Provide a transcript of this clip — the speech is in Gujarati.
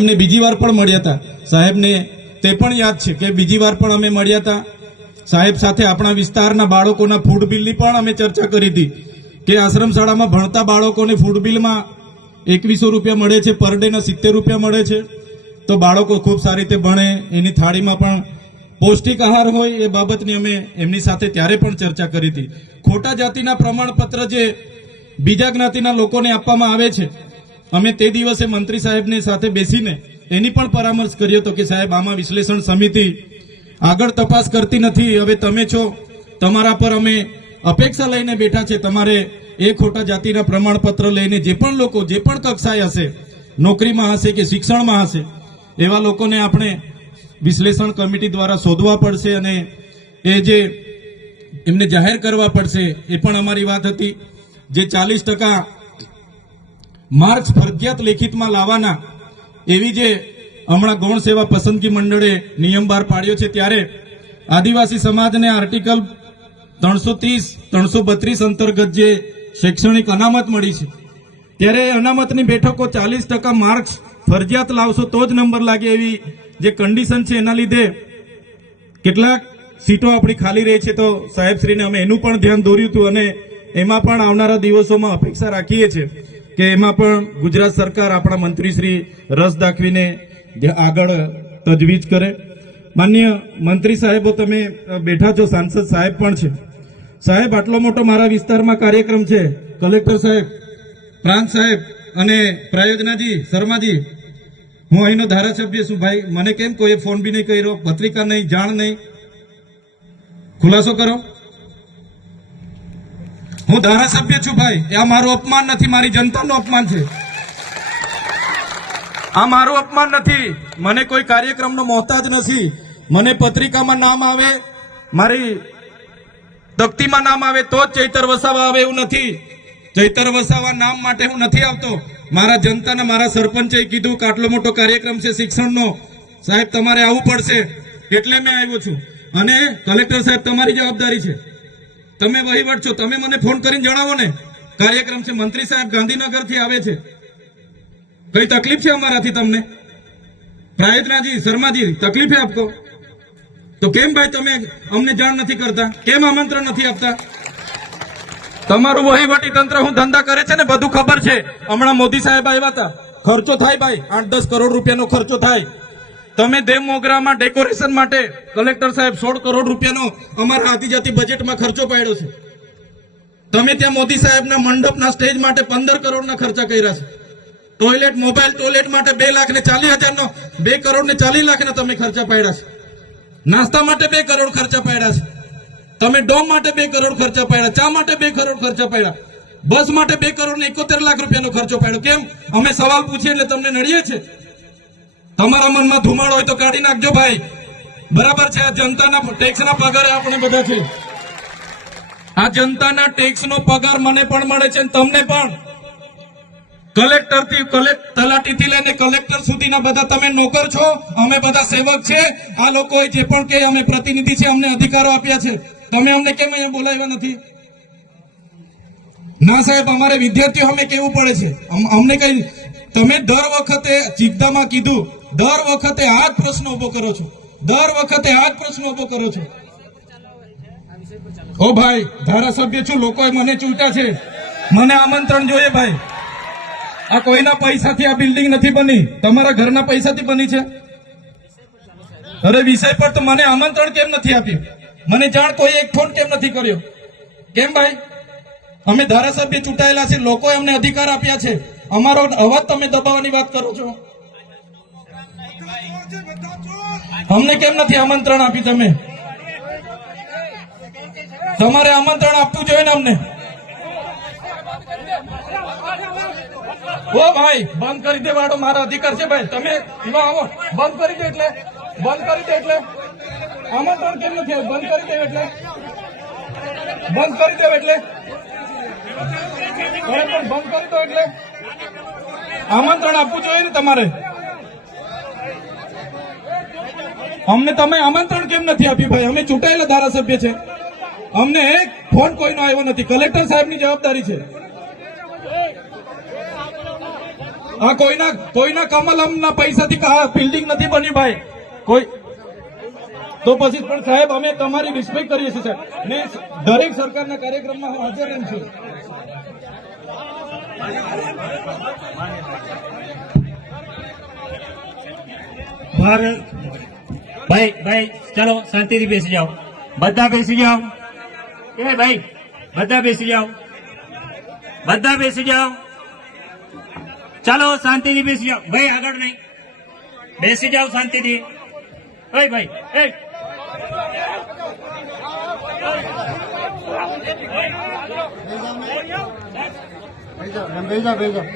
એમને બીજી વાર પણ મળ્યા હતા સાહેબને તે પણ યાદ છે કે બીજી વાર પણ અમે મળ્યા હતા સાહેબ સાથે આપણા વિસ્તારના બાળકોના ફૂડ બિલની પણ અમે ચર્ચા કરી હતી કે આશ્રમ શાળામાં ભણતા બાળકોને ફૂડ બિલમાં એકવીસો રૂપિયા મળે છે પર ડેના સિત્તેર રૂપિયા મળે છે તો બાળકો ખૂબ સારી રીતે ભણે એની થાળીમાં પણ પૌષ્ટિક આહાર હોય એ બાબતની અમે એમની સાથે ત્યારે પણ ચર્ચા કરી હતી ખોટા જાતિના પ્રમાણપત્ર જે બીજા જ્ઞાતિના લોકોને આપવામાં આવે છે અમે તે દિવસે મંત્રી સાહેબને સાથે બેસીને એની પણ પરામર્શ કર્યો હતો કે સાહેબ આમાં વિશ્લેષણ સમિતિ આગળ તપાસ કરતી નથી હવે તમે છો તમારા પર અમે અપેક્ષા લઈને બેઠા છે તમારે એ ખોટા જાતિના પ્રમાણપત્ર લઈને જે પણ લોકો જે પણ કક્ષાએ હશે નોકરીમાં હશે કે શિક્ષણમાં હશે એવા લોકોને આપણે વિશ્લેષણ કમિટી દ્વારા શોધવા પડશે અને એ જે એમને જાહેર કરવા પડશે એ પણ અમારી વાત હતી જે ચાલીસ ટકા માર્ક્સ ફરજિયાત લેખિતમાં લાવવાના એવી જે હમણાં ગૌણ સેવા પસંદગી મંડળે નિયમ બહાર પાડ્યો છે ત્યારે આદિવાસી સમાજને આર્ટિકલ ત્રણસો ત્રીસ ત્રણસો બત્રીસ અંતર્ગત જે શૈક્ષણિક અનામત મળી છે ત્યારે અનામતની બેઠકો ચાલીસ ટકા માર્ક્સ ફરજિયાત લાવશો તો જ નંબર લાગે એવી જે કન્ડિશન છે એના લીધે કેટલાક સીટો આપણી ખાલી રહી છે તો સાહેબશ્રીને અમે એનું પણ ધ્યાન દોર્યું હતું અને એમાં પણ આવનારા દિવસોમાં અપેક્ષા રાખીએ છીએ કે એમાં પણ ગુજરાત સરકાર આપણા મંત્રીશ્રી રસ દાખવીને આગળ તજવીજ કરે માન્ય મંત્રી સાહેબો તમે બેઠા છો સાંસદ સાહેબ પણ છે સાહેબ આટલો મોટો મારા વિસ્તારમાં કાર્યક્રમ છે કલેક્ટર સાહેબ પ્રાંત સાહેબ અને પ્રાયોજનાજી શર્માજી હું અહીંનો ધારાસભ્ય છું ભાઈ મને કેમ કોઈ ફોન બી નહીં કર્યો પત્રિકા નહીં જાણ નહીં ખુલાસો કરો હું ધારાસભ્ય છું ભાઈ આ મારું અપમાન નથી મારી જનતાનું અપમાન છે આ મારું અપમાન નથી મને કોઈ કાર્યક્રમનો મોહતાજ નથી મને પત્રિકામાં નામ આવે મારી તકતીમાં નામ આવે તો જ ચૈતર વસાવા આવે એવું નથી ચૈતર વસાવા નામ માટે હું નથી આવતો મારા જનતાને મારા સરપંચે કીધું કે આટલો મોટો કાર્યક્રમ છે શિક્ષણનો સાહેબ તમારે આવવું પડશે એટલે મેં આવ્યો છું અને કલેક્ટર સાહેબ તમારી જવાબદારી છે તમે વહીવટ છો તમે મને ફોન કરીને જણાવો ને કાર્યક્રમ છે મંત્રી સાહેબ ગાંધીનગરથી આવે છે કઈ તકલીફ છે અમારાથી તમને પ્રાયતનાજી શર્માજી તકલીફ આપકો તો કેમ ભાઈ તમે અમને જાણ નથી કરતા કેમ આમંત્રણ નથી આપતા તમારું વહીવટી તંત્ર હું ધંધા કરે છે ને બધું ખબર છે હમણાં મોદી સાહેબ આવ્યા હતા ખર્ચો થાય ભાઈ આઠ દસ કરોડ રૂપિયાનો ખર્ચો થાય તમે મોગરામાં ડેકોરેશન માટે કલેક્ટર સાહેબ સોળ કરોડ રૂપિયાનો અમારા આદિજાતિ બજેટમાં ખર્ચો પાડ્યો છે તમે ત્યાં મોદી સાહેબના મંડપના સ્ટેજ માટે પંદર કરોડના ખર્ચા કર્યા છે ટોયલેટ મોબાઈલ ટોયલેટ માટે બે લાખ ને ચાલીસ હજારનો બે કરોડ ને ચાલીસ લાખના તમે ખર્ચા પાડ્યા છે નાસ્તા માટે બે કરોડ ખર્ચા પાડ્યા છે તમે ડોમ માટે બે કરોડ ખર્ચા પાડ્યા ચા માટે બે કરોડ ખર્ચા પાડ્યા બસ માટે બે કરોડ ને એકોતેર લાખ રૂપિયાનો ખર્ચો પાડ્યો કેમ અમે સવાલ પૂછીએ એટલે તમને નડીએ છીએ તમારા મનમાં ધુમાડો હોય તો કાઢી નાખજો ભાઈ બરાબર છે આ જનતાના ટેક્સના પગાર આપણે બધા છે આ જનતાના ટેક્સનો પગાર મને પણ મળે છે તમને પણ કલેક્ટર થી કલેક્ટ તલાટી થી લઈને કલેક્ટર સુધીના બધા તમે નોકર છો અમે બધા સેવક છે આ લોકો જે પણ કે અમે પ્રતિનિધિ છે અમને અધિકારો આપ્યા છે તમે અમને કેમ અહીંયા બોલાવ્યા નથી ના સાહેબ અમારે વિદ્યાર્થીઓ અમે કેવું પડે છે અમને કઈ તમે દર વખતે ચિંતામાં કીધું દર વખતે આ જ પ્રશ્ન ઉભો કરો છો દર વખતે આ જ પ્રશ્ન ઉભો કરો છો ઓ ભાઈ ધારાસભ્ય છું લોકોએ મને ચૂંટ્યા છે મને આમંત્રણ જોઈએ ભાઈ આ કોઈના પૈસાથી આ બિલ્ડિંગ નથી બની તમારા ઘરના પૈસાથી બની છે અરે વિષય પર તો મને આમંત્રણ કેમ નથી આપ્યું મને જાણ કોઈ એક ફોન કેમ નથી કર્યો કેમ ભાઈ અમે ધારાસભ્ય ચૂંટાયેલા છે લોકોએ અમને અધિકાર આપ્યા છે અમારો અવાજ તમે દબાવવાની વાત કરો છો અમને કેમ નથી આમંત્રણ આપી તમે તમારે આમંત્રણ આપવું જોઈએ ને અમને ઓ ભાઈ બંધ કરી દે વાડો મારા અધિકાર છે ભાઈ તમે એમાં આવો બંધ કરી દે એટલે બંધ કરી દે એટલે આમંત્રણ કેમ નથી બંધ કરી દે એટલે બંધ કરી દે એટલે બંધ કરી દો એટલે આમંત્રણ આપવું જોઈએ ને તમારે અમને તમે આમંત્રણ કેમ નથી આપ્યું ભાઈ અમે ચૂંટાયેલા ધારાસભ્ય છે અમને એક ફોન કોઈનો આવ્યો નથી કલેક્ટર સાહેબની જવાબદારી છે હા કોઈના કોઈના કમલમના પૈસાથી આ બિલ્ડિંગ નથી બની ભાઈ કોઈ તો પછી પણ સાહેબ અમે તમારી રિસ્પેક્ટ કરીએ છીએ સાહેબ દરેક સરકારના કાર્યક્રમમાં હું હાજર રહું છું ભારત ભાઈ ભાઈ ચલો શાંતિથી બેસી જાઓ બધા બેસી જાઓ એ ભાઈ બધા બેસી જાઓ બધા બેસી જાઓ ચાલો શાંતિથી બેસી જાઓ ભાઈ આગળ નહીં બેસી જાઓ શાંતિથી ઓય ભાઈ એ ભેજા ભેજા ભેજા